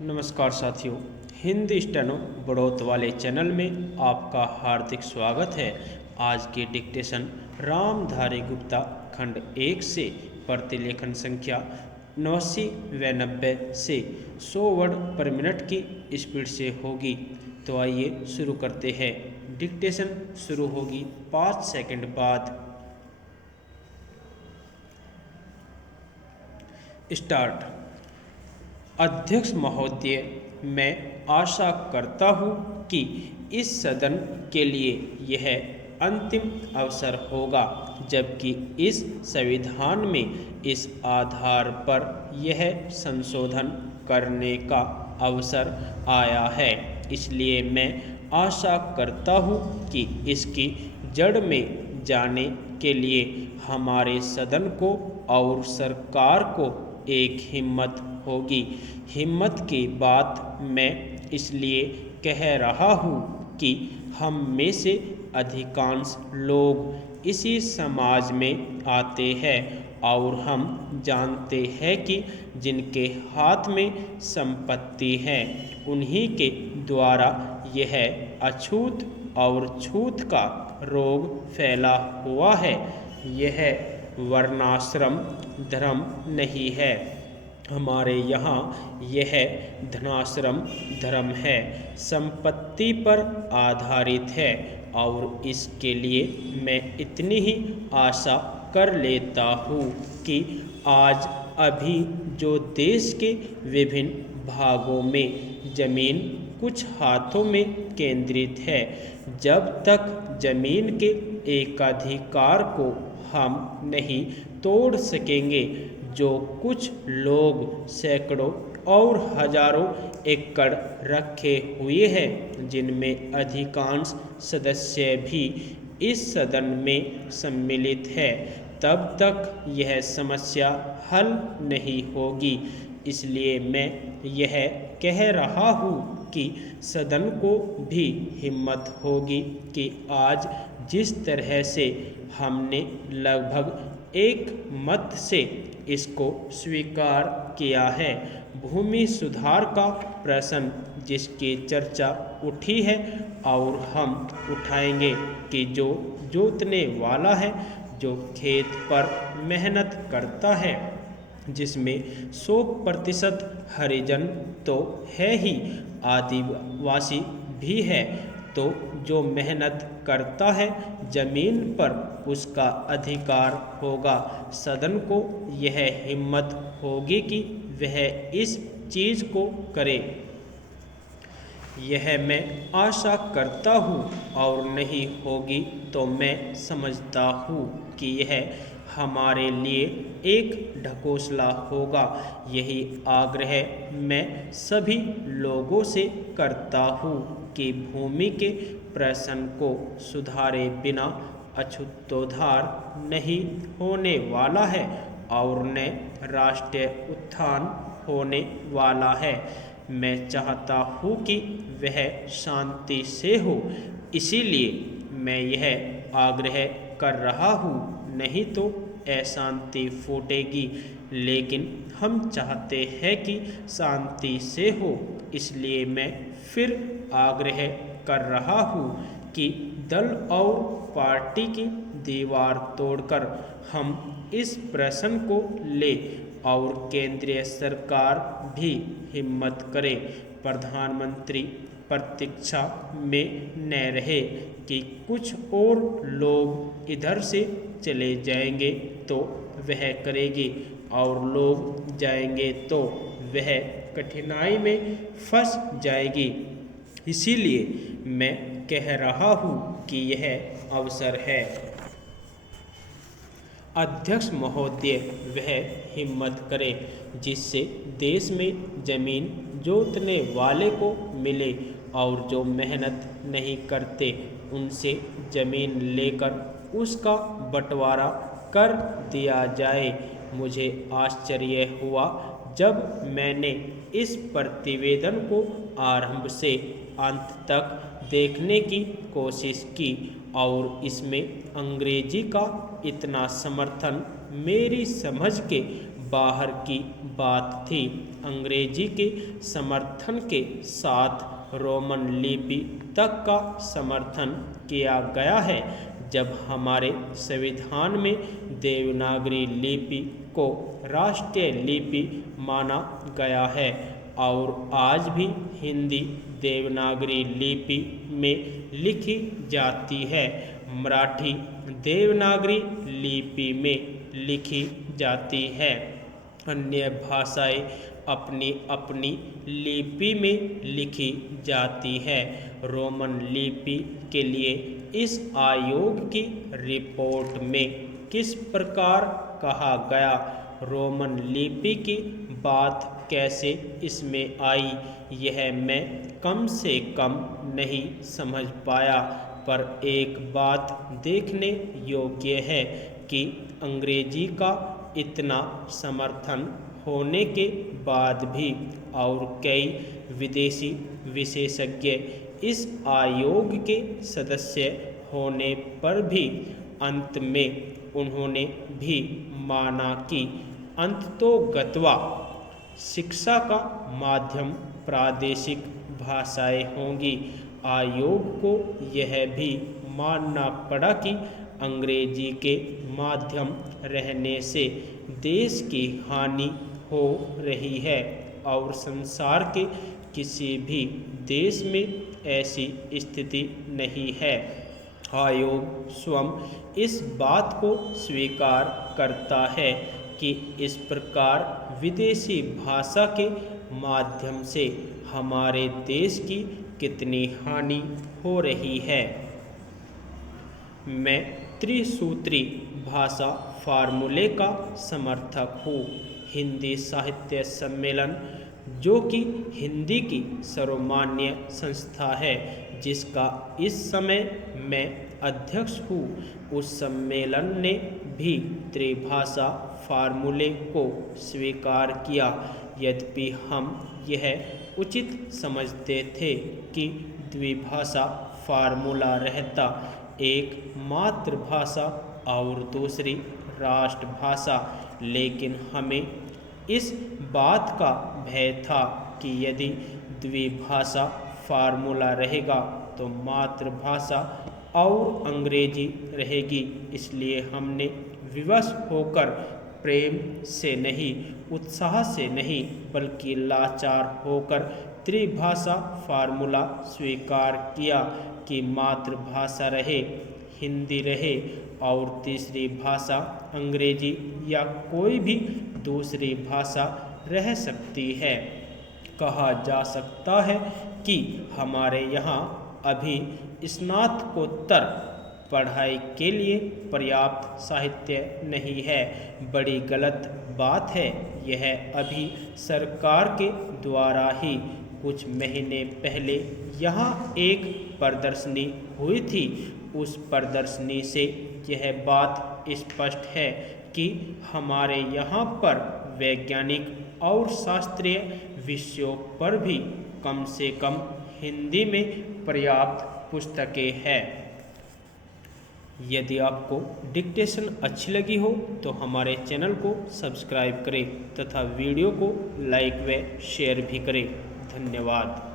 नमस्कार साथियों, हिंदी स्टेनो बढ़ोत वाले चैनल में आपका हार्दिक स्वागत है। आज की डिक्टेशन रामधारी गुप्ता खंड 1 से प्रतिलेखन संख्या 89 व 90 से 100 वर्ड पर मिनट की स्पीड से होगी। तो आइए शुरू करते हैं। डिक्टेशन शुरू होगी 5 सेकंड बाद। स्टार्ट। अध्यक्ष महोदय, मैं आशा करता हूँ कि इस सदन के लिए यह अंतिम अवसर होगा जबकि इस संविधान में इस आधार पर यह संशोधन करने का अवसर आया है। इसलिए मैं आशा करता हूँ कि इसकी जड़ में जाने के लिए हमारे सदन को और सरकार को एक हिम्मत होगी। हिम्मत की बात मैं इसलिए कह रहा हूँ कि हम में से अधिकांश लोग इसी समाज में आते हैं और हम जानते हैं कि जिनके हाथ में संपत्ति है उन्हीं के द्वारा यह अछूत और छूत का रोग फैला हुआ है। यह वर्णाश्रम धर्म नहीं है। हमारे यहाँ यह धनाश्रम धर्म है, संपत्ति पर आधारित है और इसके लिए मैं इतनी ही आशा कर लेता हूँ कि आज अभी जो देश के विभिन्न भागों में जमीन कुछ हाथों में केंद्रित है, जब तक जमीन के एकाधिकार को हम नहीं तोड़ सकेंगे, जो कुछ लोग सैकड़ों और हजारों एकड़ रखे हुए हैं, जिनमें अधिकांश सदस्य भी इस सदन में सम्मिलित है, तब तक यह समस्या हल नहीं होगी। इसलिए मैं यह कह रहा हूँ कि सदन को भी हिम्मत होगी कि आज जिस तरह से हमने लगभग एक मत से इसको स्वीकार किया है, भूमि सुधार का प्रश्न जिसकी चर्चा उठी है और हम उठाएंगे कि जो जोतने वाला है, जो खेत पर मेहनत करता है, जिसमें 100% हरिजन तो है ही, आदिवासी भी है, तो जो मेहनत करता है जमीन पर उसका अधिकार होगा। सदन को यह हिम्मत होगी कि वह इस चीज़ को करे। यह मैं आशा करता हूँ और नहीं होगी तो मैं समझता हूँ कि यह हमारे लिए एक ढकोसला होगा। यही आग्रह मैं सभी लोगों से करता हूँ कि भूमि के प्रश्न को सुधारे बिना अछूतोद्धार नहीं होने वाला है और न राष्ट्रीय उत्थान होने वाला है। मैं चाहता हूँ कि वह शांति से हो, इसीलिए मैं यह आग्रह कर रहा हूँ, नहीं तो अशांति फूटेगी। लेकिन हम चाहते हैं कि शांति से हो, इसलिए मैं फिर आग्रह कर रहा हूँ कि दल और पार्टी की दीवार तोड़कर हम इस प्रश्न को ले और केंद्रीय सरकार भी हिम्मत करे। प्रधानमंत्री प्रतीक्षा में न रहे कि कुछ और लोग इधर से चले जाएंगे तो वह करेगी और लोग जाएंगे तो वह कठिनाई में फंस जाएगी। इसीलिए मैं कह रहा हूँ कि यह अवसर है। अध्यक्ष महोदय, वह हिम्मत करे जिससे देश में जमीन जोतने वाले को मिले और जो मेहनत नहीं करते उनसे जमीन लेकर उसका बंटवारा कर दिया जाए। मुझे आश्चर्य हुआ जब मैंने इस प्रतिवेदन को आरंभ से अंत तक देखने की कोशिश की और इसमें अंग्रेजी का इतना समर्थन मेरी समझ के बाहर की बात थी। अंग्रेजी के समर्थन के साथ रोमन लिपि तक का समर्थन किया गया है। जब हमारे संविधान में देवनागरी लिपि को राष्ट्रीय लिपि माना गया है और आज भी हिंदी देवनागरी लिपि में लिखी जाती है, मराठी देवनागरी लिपि में लिखी जाती है। अन्य भाषाएं अपनी अपनी लिपि में लिखी जाती है। रोमन लिपि के लिए इस आयोग की रिपोर्ट में किस प्रकार कहा गया? रोमन लिपि की बात कैसे इसमें आई, यह मैं कम से कम नहीं समझ पाया, पर एक बात देखने योग्य है कि अंग्रेजी का इतना समर्थन होने के बाद भी और कई विदेशी विशेषज्ञ इस आयोग के सदस्य होने पर भी अंत में उन्होंने भी माना कि अंततोगत्वा शिक्षा का माध्यम प्रादेशिक भाषाएं होंगी। आयोग को यह भी मानना पड़ा कि अंग्रेजी के माध्यम रहने से देश की हानि हो रही है और संसार के किसी भी देश में ऐसी स्थिति नहीं है। आयोग स्वयं इस बात को स्वीकार करता है कि इस प्रकार विदेशी भाषा के माध्यम से हमारे देश की कितनी हानि हो रही है। मैं त्रिसूत्री भाषा फार्मूले का समर्थक हूँ। हिंदी साहित्य सम्मेलन, जो कि हिंदी की सर्वमान्य संस्था है जिसका इस समय मैं अध्यक्ष हूँ, उस सम्मेलन ने भी त्रिभाषा फार्मूले को स्वीकार किया। यद्यपि हम यह उचित समझते थे कि द्विभाषा फार्मूला रहता, एक मातृभाषा और दूसरी राष्ट्रभाषा, लेकिन हमें इस बात का भय था कि यदि द्विभाषा फार्मूला रहेगा तो मातृभाषा और अंग्रेजी रहेगी। इसलिए हमने विवश होकर प्रेम से नहीं, उत्साह से नहीं, बल्कि लाचार होकर त्रिभाषा फार्मूला स्वीकार किया कि मातृभाषा रहे, हिंदी रहे और तीसरी भाषा अंग्रेजी या कोई भी दूसरी भाषा रह सकती है। कहा जा सकता है कि हमारे यहाँ अभी स्नातकोत्तर पढ़ाई के लिए पर्याप्त साहित्य नहीं है। बड़ी गलत बात है यह। अभी सरकार के द्वारा ही कुछ महीने पहले यहाँ एक प्रदर्शनी हुई थी। उस प्रदर्शनी से यह बात स्पष्ट है कि हमारे यहाँ पर वैज्ञानिक और शास्त्रीय विषयों पर भी कम से कम हिंदी में पर्याप्त पुस्तकें हैं। यदि आपको डिक्टेशन अच्छी लगी हो तो हमारे चैनल को सब्सक्राइब करें तथा वीडियो को लाइक व शेयर भी करें। धन्यवाद।